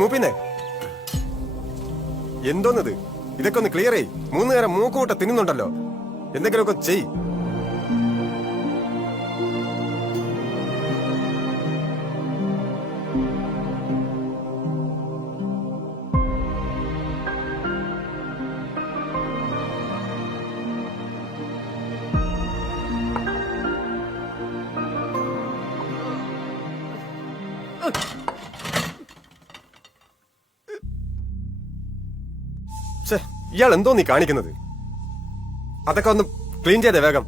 മൂപ്പിന്നെ എന്തോന്നത്? ഇതൊക്കെ ഒന്ന് ക്ലിയർ ചെയ്. 3 നേരം മൂക്കുമുട്ട തിന്നുന്നുണ്ടല്ലോ. എന്തെങ്കിലുമൊക്കെ ചെയ്. ഇയാൾ എന്തോ നീ കാണിക്കുന്നത്? അതൊക്കെ ഒന്ന് ക്ലീൻ ചെയ്തേ വേഗം.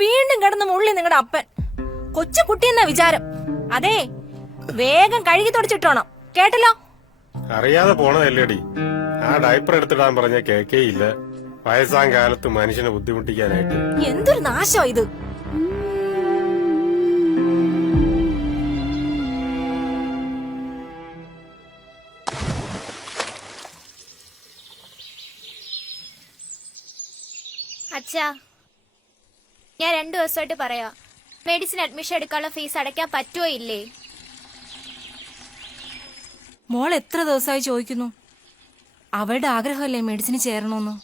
വീണ്ടും കിടന്ന് മുള്ളി നിങ്ങളുടെ അപ്പൻ. കൊച്ചു കുട്ടിയെന്നാ വിചാരം. അതെ, വേഗം കഴുകി തുടച്ചിട്ടോണം, കേട്ടല്ലോ? അറിയാതെ പോണതല്ലേടി. ആ ഡയപ്പർ എടുത്തിടാൻ പറഞ്ഞ കേക്കേയില്ല. വയസ്സാം കാലത്ത് മനുഷ്യനെ ബുദ്ധിമുട്ടിക്കാനായിട്ട്. എന്തൊരു നാശോ ഇത്. അച്ഛാ, ഞാൻ 2 ദിവസമായിട്ട് പറയാ, മെഡിസിൻ അഡ്മിഷൻ എടുക്കാനുള്ള ഫീസ് അടയ്ക്കാൻ പറ്റുമോ ഇല്ലേ? മോൾ എത്ര ദിവസമായി ചോദിക്കുന്നു. അവളുടെ ആഗ്രഹമല്ലേ മെഡിസിന് ചേരണമെന്ന്.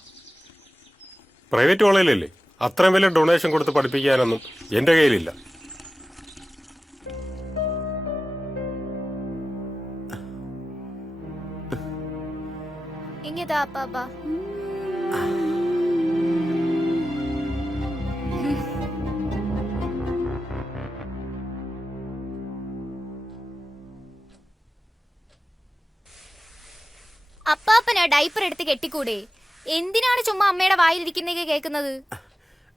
പ്രൈവറ്റ് കോളേജിലല്ലേ, അത്രയും വലിയ ഡൊണേഷൻ കൊടുത്ത് പഠിപ്പിക്കാനൊന്നും എന്റെ കയ്യിലില്ല. ഇങ്ങതാ പാപ്പാ. അപ്പാപ്പനാ ഡൈപ്പർ എടുത്ത് കെട്ടിക്കൂടെ? എന്തിനാണ് ചുമ്മാ അമ്മയുടെ വായിലിരിക്കുന്നതൊക്കെ കേൾക്കുന്നത്?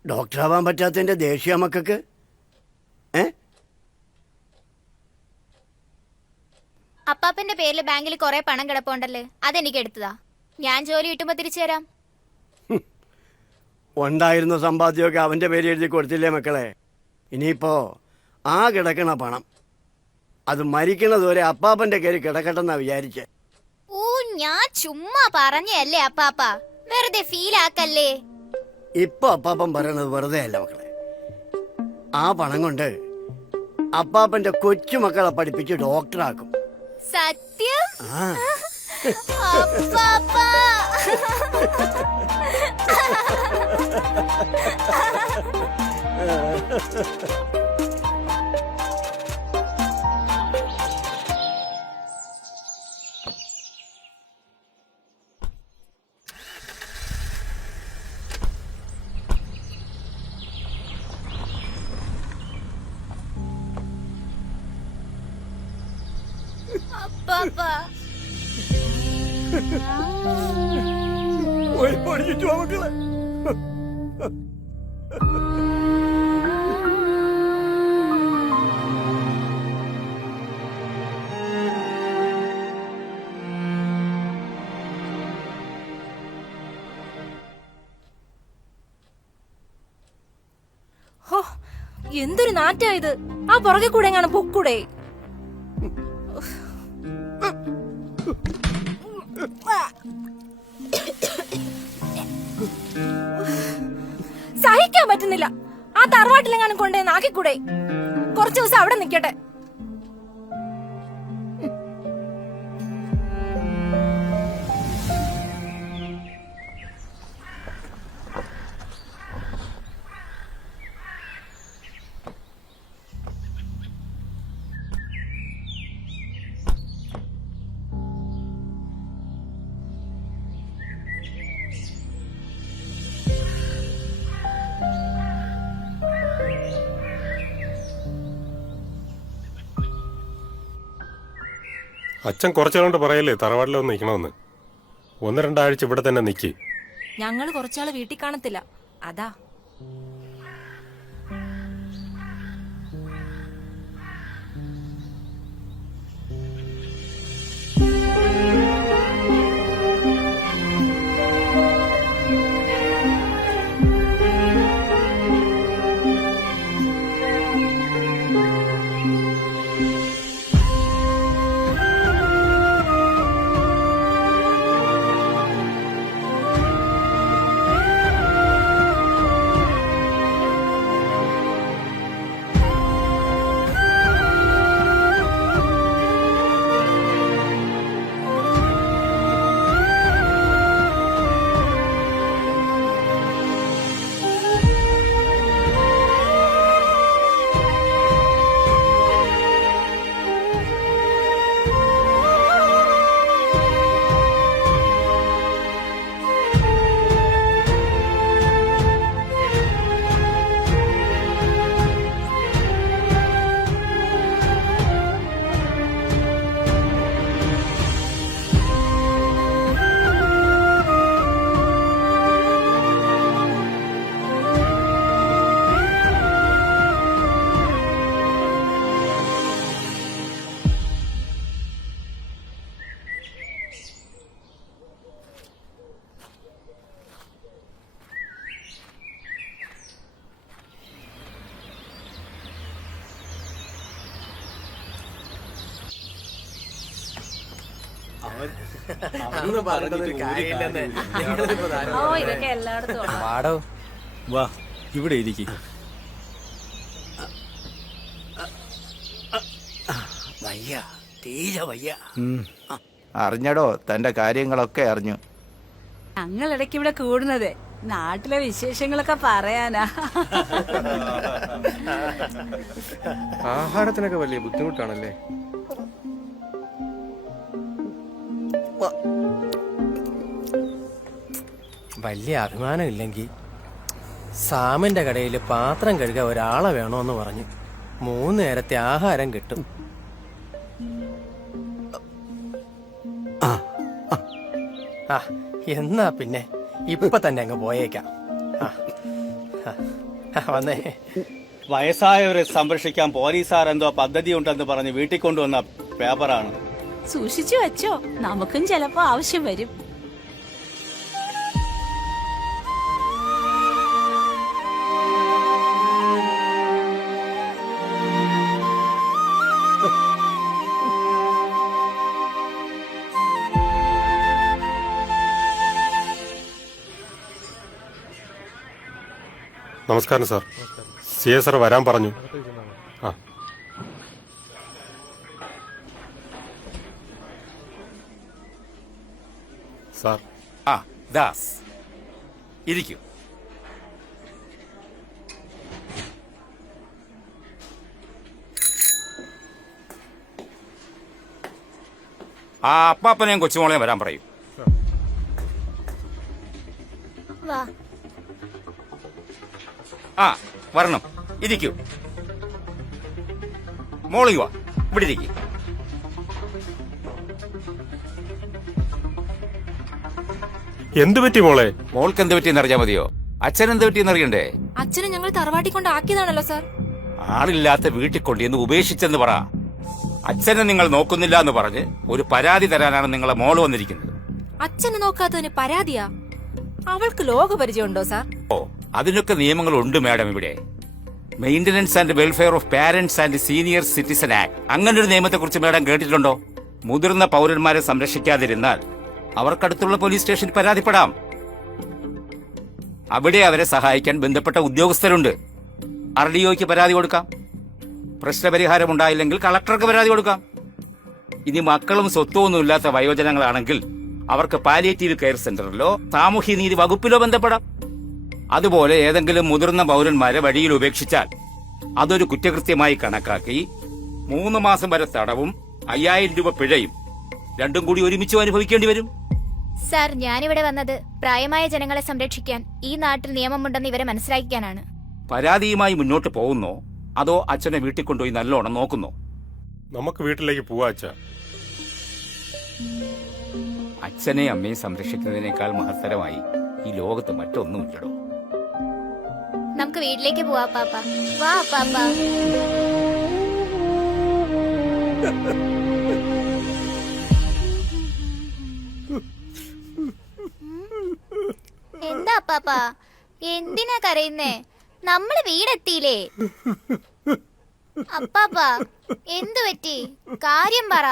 ഡോക്ടറാവാൻ പറ്റാത്തതിന്റെ ദേഷ്യ മക്കൾക്ക്. അപ്പാപ്പന്റെ പേരിൽ ബാങ്കിൽ കുറെ പണം കിടപ്പുണ്ടല്ലേ, അതെനിക്ക് എടുത്തതാ. ഞാൻ ജോലി കിട്ടുമ്പോ തിരിച്ചു തരാം. ഉണ്ടായിരുന്ന സമ്പാദ്യമൊക്കെ അവന്റെ പേര് എഴുതി കൊടുത്തില്ലേ മക്കളെ? ഇനിയിപ്പോ ആ കിടക്കണ പണം അത് മരിക്കണതുവരെ അപ്പാപ്പന്റെ കയറി കിടക്കട്ടെന്നാ വിചാരിച്ചേ. ഓ, ഞാൻ ചുമ്മാ പറഞ്ഞല്ലേ അപ്പാപ്പ, വെറുതെ ഫീൽ ആക്കല്ലേ. ഇപ്പൊ അപ്പാപ്പൻ പറയണത് വെറുതെ അല്ല മക്കളെ. ആ പണം കൊണ്ട് അപ്പാപ്പന്റെ കൊച്ചുമക്കളെ പഠിപ്പിച്ച് ഡോക്ടറാക്കും. സത്യം? അപ്പാപ്പ അപ്പാപ്പ മക്കളെ. ഹോ, എന്തൊരു നാറ്റാ ഇത്. ആ പുറകെ കൂടെ എങ്ങനെ പൊക്കൂടെ? സഹിക്കാൻ പറ്റുന്നില്ല. ആ തറവാട്ടിലെങ്ങാനും കൊണ്ടേ നാക്കിക്കൂടെ? കുറച്ചു ദിവസം അവിടെ നിക്കട്ടെ. അച്ഛൻ കുറച്ചുകൊണ്ട് പറയല്ലേ തറവാട്ടിലൊന്ന് നിൽക്കണമെന്ന്. 1-2 ആഴ്ച ഇവിടെ തന്നെ നിൽക്കി. ഞങ്ങള് കുറച്ചാള് വീട്ടിൽ കാണത്തില്ല, അതാ. ഓ, ഇതൊക്കെ എല്ലായിടത്തും ഉള്ളതാ. വാടോ, വാ ഇവിടെ ഇരിക്കും. വയ്യ, തീരെ വയ്യ. അറിഞ്ഞടോ, തന്റെ കാര്യങ്ങളൊക്കെ അറിഞ്ഞു. ഞങ്ങൾ ഇടയ്ക്ക് ഇവിടെ കൂടുന്നത് നാട്ടിലെ വിശേഷങ്ങളൊക്കെ പറയാനാ. ആഹാരത്തിനൊക്കെ വലിയ ബുദ്ധിമുട്ടാണല്ലേ? വലിയ അഭിമാനം ഇല്ലെങ്കിൽ സാമന്റെ കടയിൽ പാത്രം കഴുകാൻ ഒരാളെ വേണോന്ന് പറഞ്ഞു. 3 നേരത്തെ ആഹാരം കിട്ടും. ആ എന്നാ പിന്നെ ഇപ്പൊ തന്നെ അങ്ങ് പോയേക്കാം. വന്നേ. വയസ്സായവരെ സംരക്ഷിക്കാൻ പോലീസുകാർ എന്തോ പദ്ധതി ഉണ്ടെന്ന് പറഞ്ഞ് വീട്ടിൽ കൊണ്ടുവന്ന പേപ്പറാണ്. സൂക്ഷിച്ചു വെച്ചോ, നമുക്കും ചിലപ്പോ ആവശ്യം വരും. നമസ്കാരം സാർ. സി എ സാർ വരാൻ പറഞ്ഞു. ആ സാർ. ആ ദാസ് ഇരിക്കൂ. ആ അപ്പാപ്പനെയും കൊച്ചുമോളെയും വരാൻ പറയൂ. വാ. ആ വരണം, ഇരിക്കൂ. മോളി വാ, ഇവിടെ ഇരിക്കും. എന്തു പറ്റി മോളെ? മോൾക്ക് എന്ത് പറ്റിയെന്ന് അറിയാൻ മതിയോ? അച്ഛൻ എന്ത് പറ്റിയെന്ന് അറിയണ്ടേ? അച്ഛനെ ഞങ്ങൾ തറവാട്ടി കൊണ്ട് ആക്കിയതാണല്ലോ സാർ. ആളില്ലാത്ത വീട്ടിൽ കൊണ്ടുവന്ന് ഉപേക്ഷിച്ചെന്ന് പറ. അച്ഛനെ നിങ്ങൾ നോക്കുന്നില്ല എന്ന് പറഞ്ഞ് ഒരു പരാതി തരാനാണ് നിങ്ങളെ മോള് വന്നിരിക്കുന്നത്. അച്ഛനെ നോക്കാത്തതിന് പരാതിയാ? അവൾക്ക് ലോകപരിചയം ഉണ്ടോ സാർ? ഓ, അതിനൊക്കെ നിയമങ്ങളുണ്ട് മാഡം. ഇവിടെ maintenance and welfare of parents and senior citizen act, അങ്ങനൊരു നിയമത്തെക്കുറിച്ച് മാഡം കേട്ടിട്ടുണ്ടോ? മുതിർന്ന പൗരന്മാരെ സംരക്ഷിക്കാതിരുന്നാൽ അവർക്കടുത്തുള്ള പോലീസ് സ്റ്റേഷനിൽ പരാതിപ്പെടാം. അവിടെ അവരെ സഹായിക്കാൻ ബന്ധപ്പെട്ട ഉദ്യോഗസ്ഥരുണ്ട്. RDOയ്ക്ക് പരാതി കൊടുക്കാം. പ്രശ്നപരിഹാരം ഉണ്ടായില്ലെങ്കിൽ കളക്ടർക്ക് പരാതി കൊടുക്കാം. ഇനി മക്കളും സ്വത്തുമൊന്നും ഇല്ലാത്ത വയോജനങ്ങളാണെങ്കിൽ അവർക്ക് പാലിയേറ്റീവ് കെയർ സെന്ററിലോ സാമൂഹ്യനീതി വകുപ്പിലോ ബന്ധപ്പെടാം. അതുപോലെ ഏതെങ്കിലും മുതിർന്ന പൗരന്മാരെ വഴിയിൽ ഉപേക്ഷിച്ചാൽ അതൊരു കുറ്റകൃത്യമായി കണക്കാക്കി 3 മാസം വരെ തടവും 5000 രൂപ പിഴയും രണ്ടും കൂടി ഒരുമിച്ച് അനുഭവിക്കേണ്ടി വരും. സാർ, ഞാനിവിടെ വന്നത് പ്രായമായ ജനങ്ങളെ സംരക്ഷിക്കാൻ ഈ നാട്ടിൽ നിയമമുണ്ടെന്ന് ഇവരെ മനസ്സിലാക്കിക്കാനാണ്. പരാതിയുമായി മുന്നോട്ട് പോകുന്നോ അതോ അച്ഛനെ വീട്ടിൽ കൊണ്ടുപോയി നല്ലോണം നോക്കുന്നോ? നമുക്ക് വീട്ടിലേക്ക് പോവാ അച്ഛാ. അച്ഛനെയും അമ്മയും സംരക്ഷിക്കുന്നതിനേക്കാൾ മഹത്തരമായി ഈ ലോകത്ത് മറ്റൊന്നുമില്ലടോ. നമുക്ക് വീട്ടിലേക്ക് പോവാ അപ്പാപ്പ. വാ അപ്പാപ്പ. എന്താ അപ്പാപ്പ, എന്തിനാ കരയുന്നേ? നമ്മള് വീടെത്തിയില്ലേ? അപ്പാപ്പ എന്തു പറ്റി? കാര്യം പറ.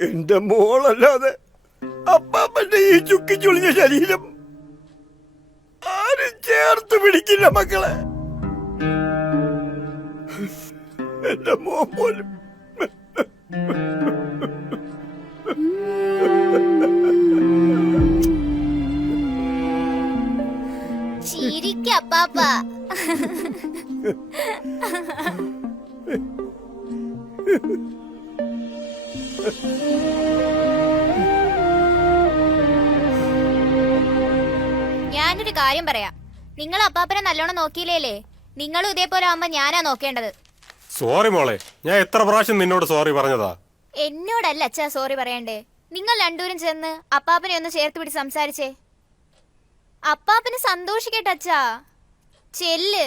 എന്റെ മോളല്ലാതെ അപ്പാപ്പന്റെ ഈ ചുക്കി ചുളിഞ്ഞ ശരീരം ആരും ചേർത്ത് പിടിക്കില്ല മക്കളെ. എന്റെ മോൻ പോലും. ചിരിക്ക അപ്പാപ്പ. ഞാനൊരു കാര്യം പറയാം. നിങ്ങൾ അപ്പാപ്പനെ നല്ലോണം നോക്കിയില്ലേ? നിങ്ങളും ഇതേപോലെ ആവുമ്പോ ഞാനാ നോക്കേണ്ടത്. സോറി മോളെ, ഞാൻ എത്ര പ്രാവശ്യം നിന്നോട് സോറി പറഞ്ഞതാ. എന്നോടല്ല അച്ഛാ സോറി പറയണ്ടേ. നിങ്ങൾ രണ്ടുപേരും ചെന്ന് അപ്പാപ്പനെ ഒന്ന് ചേർത്ത് പിടിച്ച് സംസാരിച്ചേ. അപ്പാപ്പന് സന്തോഷിക്കട്ടെ അച്ഛാ. ചെല്ല്.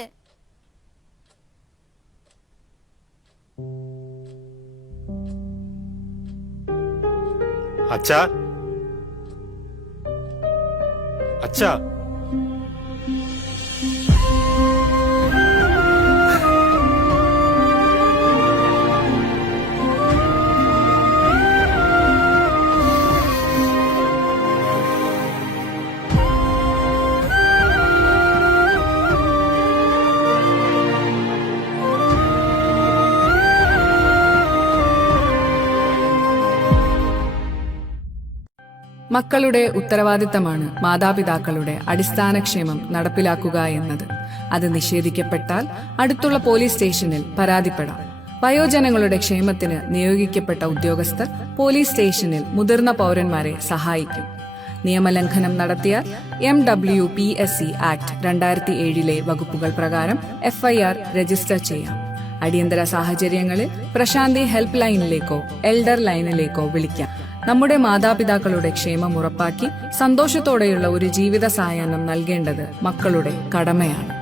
അച്ഛാ, അച്ഛാ. മക്കളുടെ ഉത്തരവാദിത്തമാണ് മാതാപിതാക്കളുടെ അടിസ്ഥാനക്ഷേമം നടപ്പിലാക്കുക എന്നത്. അത് നിഷേധിക്കപ്പെട്ടാൽ അടുത്തുള്ള പോലീസ് സ്റ്റേഷനിൽ പരാതിപ്പെടാം. വയോജനങ്ങളുടെ ക്ഷേമത്തിന് നിയോഗിക്കപ്പെട്ട ഉദ്യോഗസ്ഥർ പോലീസ് സ്റ്റേഷനിൽ മുതിർന്ന പൗരന്മാരെ സഹായിക്കും. നിയമലംഘനം നടത്തിയാൽ MWPSC ആക്ട് 2007 വകുപ്പുകൾ പ്രകാരം FIR രജിസ്റ്റർ ചെയ്യാം. അടിയന്തര സാഹചര്യങ്ങളിൽ പ്രശാന്തി ഹെൽപ്പ് ലൈനിലേക്കോ എൽഡർ ലൈനിലേക്കോ വിളിക്കാം. നമ്മുടെ മാതാപിതാക്കളുടെ ക്ഷേമം ഉറപ്പാക്കി സന്തോഷത്തോടെയുള്ള ഒരു ജീവിത സായാഹ്നം നൽകേണ്ടത് മക്കളുടെ കടമയാണ്.